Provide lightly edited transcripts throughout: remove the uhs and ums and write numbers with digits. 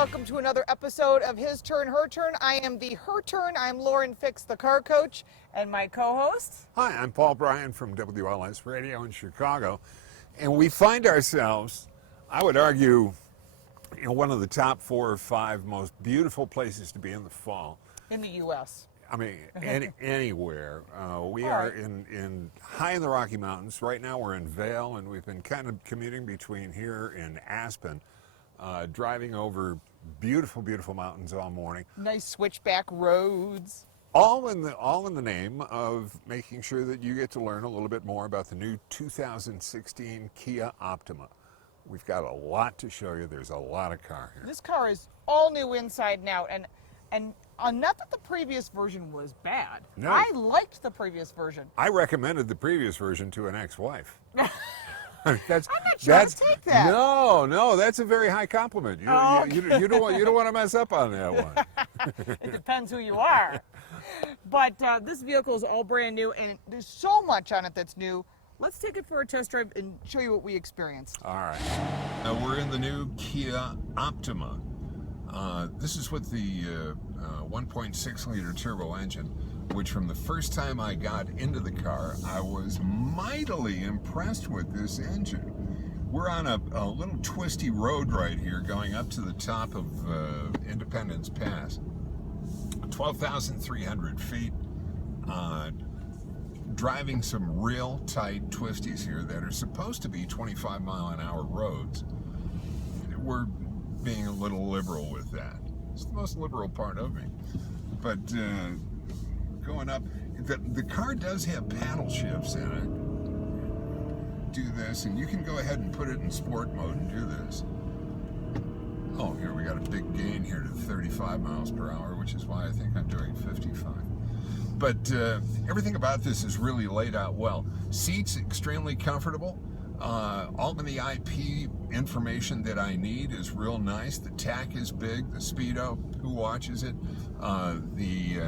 welcome to another episode of His Turn, Her Turn. I am the Her Turn. I'm Lauren Fix, the car coach, and my co-host. Hi, I'm Paul Bryan from WLS Radio in Chicago, and we find ourselves, I would argue, in one of the top 4 or 5 most beautiful places to be in the fall. In the U.S. I mean, anywhere. We are in high in the Rocky Mountains. Right now we're in Vail, and we've been kind of commuting between here and Aspen, driving over beautiful, beautiful mountains all morning. Nice switchback roads. All in the name of making sure that you get to learn a little bit more about the new 2016 Kia Optima. We've got a lot to show you. There's a lot of car here. This car is all new inside and out, and not that the previous version was bad. No. I liked the previous version. I recommended the previous version to an ex-wife. I'm not sure I'd take that. No, that's a very high compliment. You don't want to mess up on that one. It depends who you are. But this vehicle is all brand new, and there's so much on it that's new. Let's take it for a test drive and show you what we experienced. All right. We're in the new Kia Optima. This is with the 1.6-liter turbo engine, which from the first time I got into the car, I was mightily impressed with this engine. We're on a little twisty road right here going up to the top of Independence Pass. 12,300 feet. Driving some real tight twisties here that are supposed to be 25-mile-an-hour roads. We're being a little liberal with that. It's the most liberal part of me. But going up, the car does have paddle shifts in it. Do this, and you can go ahead and put it in sport mode and do this. Oh, here we got a big gain here to 35 miles per hour, which is why I think I'm doing 55. But everything about this is really laid out well. Seats extremely comfortable. All of the IP information that I need is real nice. The tach is big. The speedo, who watches it? The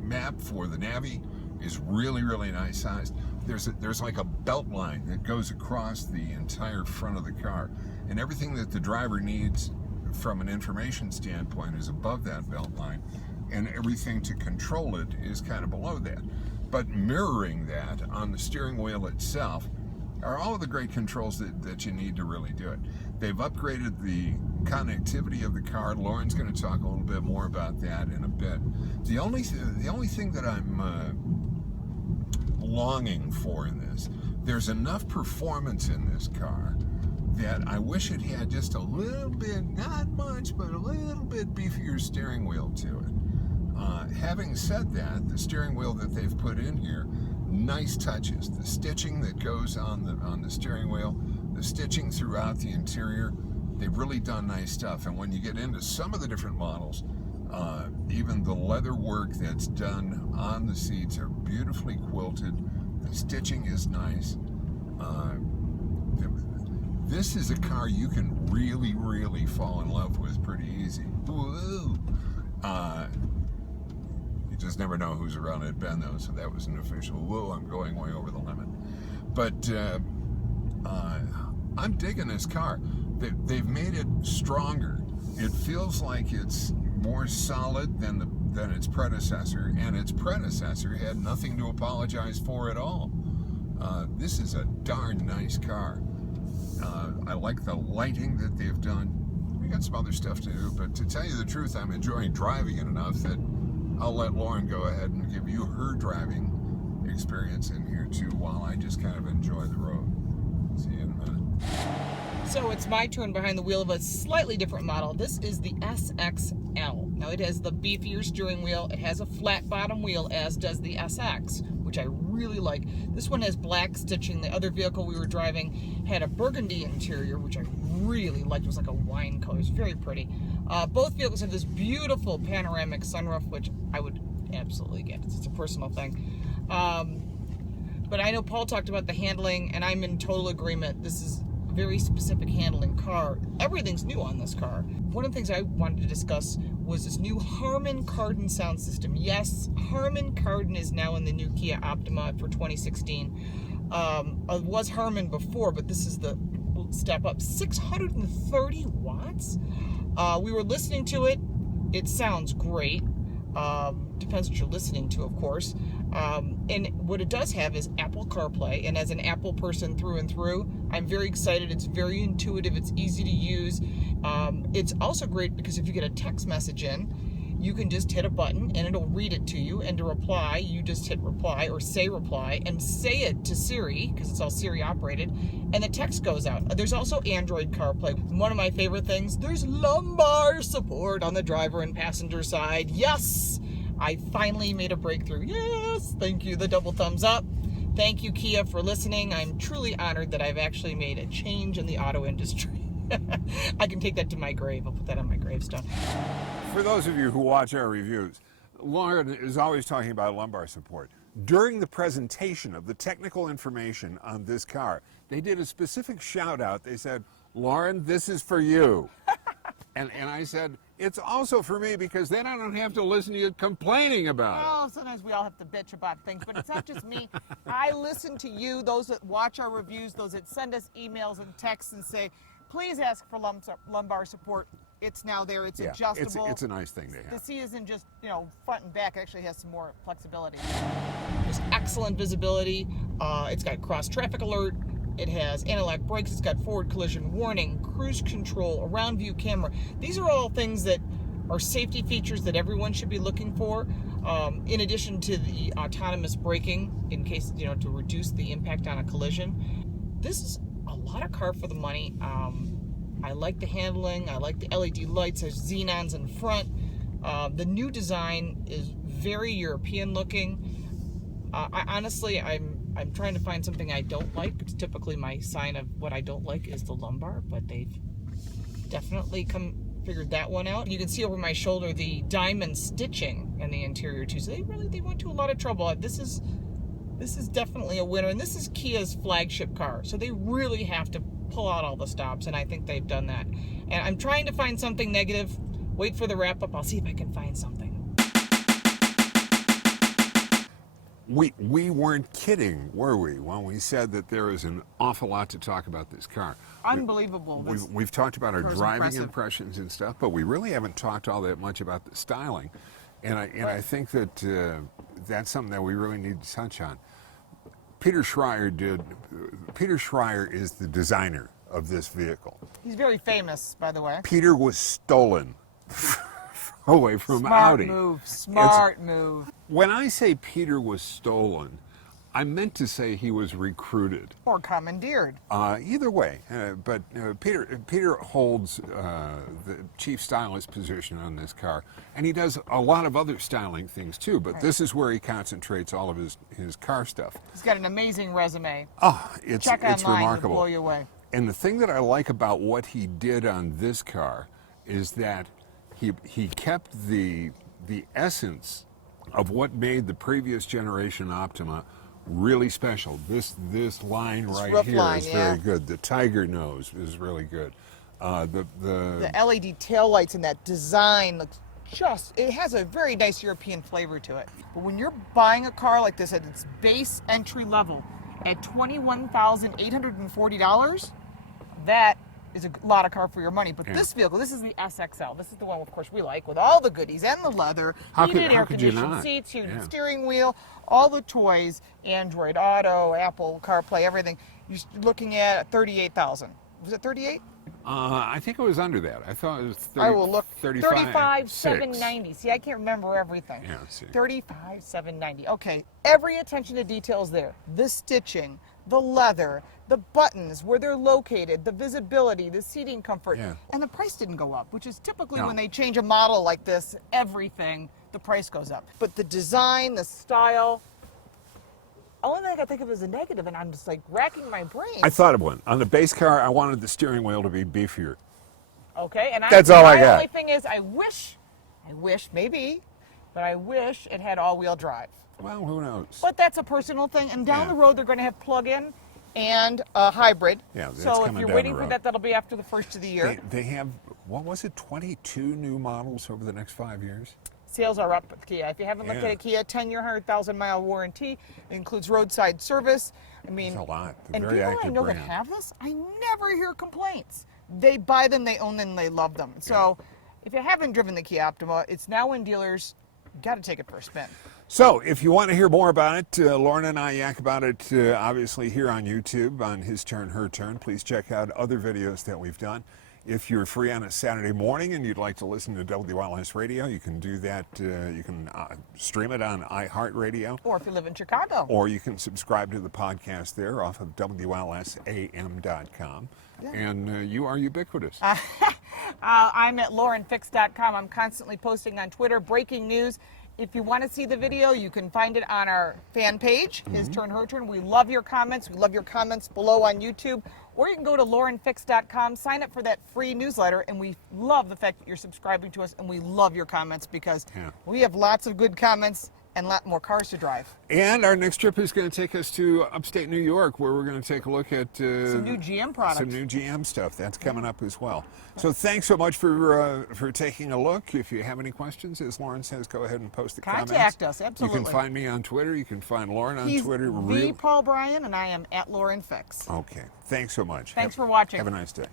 map for the Navi is really, really nice sized. There's like a belt line that goes across the entire front of the car, and everything that the driver needs from an information standpoint is above that belt line, and everything to control it is kind of below that. But mirroring that on the steering wheel itself are all of the great controls that you need to really do it. They've upgraded the connectivity of the car. Lauren's going to talk a little bit more about that in a bit. The only thing that I'm longing for in this, there's enough performance in this car that I wish it had just a little bit, not much, but a little bit beefier steering wheel to it. Having said that, the steering wheel that they've put in here, nice touches. The stitching that goes on the steering wheel, the stitching throughout the interior, they've really done nice stuff. And when you get into some of the different models, even the leather work that's done on the seats are beautifully quilted. The stitching is nice. This is a car you can really, really fall in love with pretty easy. Woo! You just never know who's around at Bend, though, so that was an official, whoa, I'm going way over the limit. But I'm digging this car. They've made it stronger. It feels like it's more solid than its predecessor, and its predecessor had nothing to apologize for at all. This is a darn nice car. I like the lighting that they've done. We got some other stuff to do, but to tell you the truth, I'm enjoying driving it enough that I'll let Lauren go ahead and give you her driving experience in here too, while I just kind of enjoy the road. See you in a minute. So it's my turn behind the wheel of a slightly different model. This is the SXL. Now it has the beefier steering wheel. It has a flat bottom wheel, as does the SX, which I really like. This one has black stitching. The other vehicle we were driving had a burgundy interior, which I really liked. It was like a wine color. It was very pretty. Both vehicles have this beautiful panoramic sunroof, which I would absolutely get. It's a personal thing. But I know Paul talked about the handling, and I'm in total agreement. This is a very specific handling car. Everything's new on this car. One of the things I wanted to discuss was this new Harman Kardon sound system. Yes, Harman Kardon is now in the new Kia Optima for 2016. It was Harman before, but this is the step up. 630 watts. We were listening to it. It sounds great. Depends what you're listening to, of course. And what it does have is Apple CarPlay. And as an Apple person through and through, I'm very excited. It's very intuitive. It's easy to use. It's also great because if you get a text message in, you can just hit a button and it'll read it to you. And to reply, you just hit reply or say reply and say it to Siri, because it's all Siri operated, and the text goes out. There's also Android CarPlay. One of my favorite things, there's lumbar support on the driver and passenger side. Yes! I finally made a breakthrough. Yes! Thank you. The double thumbs up. Thank you, Kia, for listening. I'm truly honored that I've actually made a change in the auto industry. I can take that to my grave. I'll put that on my gravestone. For those of you who watch our reviews, Lauren is always talking about lumbar support. During the presentation of the technical information on this car, they did a specific shout out. They said, Lauren, this is for you. and I said, it's also for me because then I don't have to listen to you complaining about it. Oh, sometimes we all have to bitch about things, but it's not just me. I listen to you, those that watch our reviews, those that send us emails and texts and say, please ask for lumbar support. It's now there. It's adjustable. It's a nice thing to have. The seat isn't just, front and back. It actually has some more flexibility. There's excellent visibility. It's got cross traffic alert. It has anti-lock brakes. It's got forward collision warning, cruise control, around view camera. These are all things that are safety features that everyone should be looking for. In addition to the autonomous braking, in case, to reduce the impact on a collision. This is a lot of car for the money. I like the handling. I like the LED lights. There's xenons in front. The new design is very European looking. Honestly, I'm trying to find something I don't like, because typically my sign of what I don't like is the lumbar, but they've definitely figured that one out. You can see over my shoulder the diamond stitching in the interior too. So they went to a lot of trouble. This is definitely a winner, and this is Kia's flagship car, so they really have to pull out all the stops, and I think they've done that. And I'm trying to find something negative. Wait for the wrap-up. I'll see if I can find something. We weren't kidding, were we, when we said that there is an awful lot to talk about this car? Unbelievable. We've talked about our driving impressive. impressions and stuff, but we really haven't talked all that much about the styling. And I think that that's something that we really need to touch on. Peter Schreier is the designer of this vehicle. He's very famous, by the way. Peter was stolen away from Audi. Smart move. When I say Peter was stolen, I meant to say he was recruited. Or commandeered. Either way. But Peter holds the chief stylist position on this car. And he does a lot of other styling things too. But this is where he concentrates all of his car stuff. He's got an amazing resume. Oh, it's online, remarkable. It'll blow you away. And the thing that I like about what he did on this car is that he kept the essence of what made the previous generation Optima really special. This line right here is very good. The tiger nose is really good. The LED taillights and that design looks it has a very nice European flavor to it. But when you're buying a car like this at its base entry level at $21,840, that is a lot of car for your money. But this vehicle, this is the SXL. This is the one, of course, we like, with all the goodies and the leather, heated air-conditioned seats, heated steering wheel, all the toys, Android Auto, Apple CarPlay, everything. You're looking at $38,000. Was it 38? I think it was under that. I thought it was 30, I will look. 35,790. See, I can't remember everything. Yeah, let's see. 35,790. Okay, every attention to detail is there. The stitching, the leather, the buttons, where they're located, the visibility, the seating comfort, and the price didn't go up, which is typically when they change a model like this, everything, the price goes up. But the design, the style, only thing I can think of is a negative, and I'm just like racking my brain. I thought of one. On the base car, I wanted the steering wheel to be beefier. Okay, and that's all I got. My only thing is, I wish, maybe, but I wish it had all-wheel drive. Well, who knows? But that's a personal thing, and down the road they're going to have plug-in and a hybrid. Yeah, that's so if coming you're down waiting the for road. that, that'll be after the first of the year. They have, what was it, 22 new models over the next 5 years? sales are up with Kia. If you haven't looked at a Kia, 10-year, 100,000-mile warranty. It includes roadside service. I mean, It's a lot. And Very people I active know brand. that have this, I never hear complaints. They buy them, they own them, and they love them. So if you haven't driven the Kia Optima, it's now in dealers. Got to take it for a spin. So, if you want to hear more about it, Lauren and I yak about it obviously here on YouTube on His Turn, Her Turn. Please check out other videos that we've done. If you're free on a Saturday morning and you'd like to listen to WLS Radio, you can do that. You can stream it on iHeartRadio. Or if you live in Chicago. Or you can subscribe to the podcast there off of WLSAM.com. Yeah. And you are ubiquitous. I'm at laurenfix.com. I'm constantly posting on Twitter breaking news. If you want to see the video, you can find it on our fan page, His Turn, Her Turn. We love your comments. We love your comments below on YouTube. Or you can go to laurenfix.com, sign up for that free newsletter, and we love the fact that you're subscribing to us, and we love your comments because we have lots of good comments and a lot more cars to drive. And our next trip is going to take us to upstate New York, where we're going to take a look at some new GM products. Some new GM stuff. That's coming up as well. So thanks so much for taking a look. If you have any questions, as Lauren says, go ahead and post the comments. Contact us, absolutely. You can find me on Twitter. You can find Lauren on He's Twitter. the Paul Bryan, and I am at Lauren Fix. Okay. Thanks so much. Thanks for watching. Have a nice day.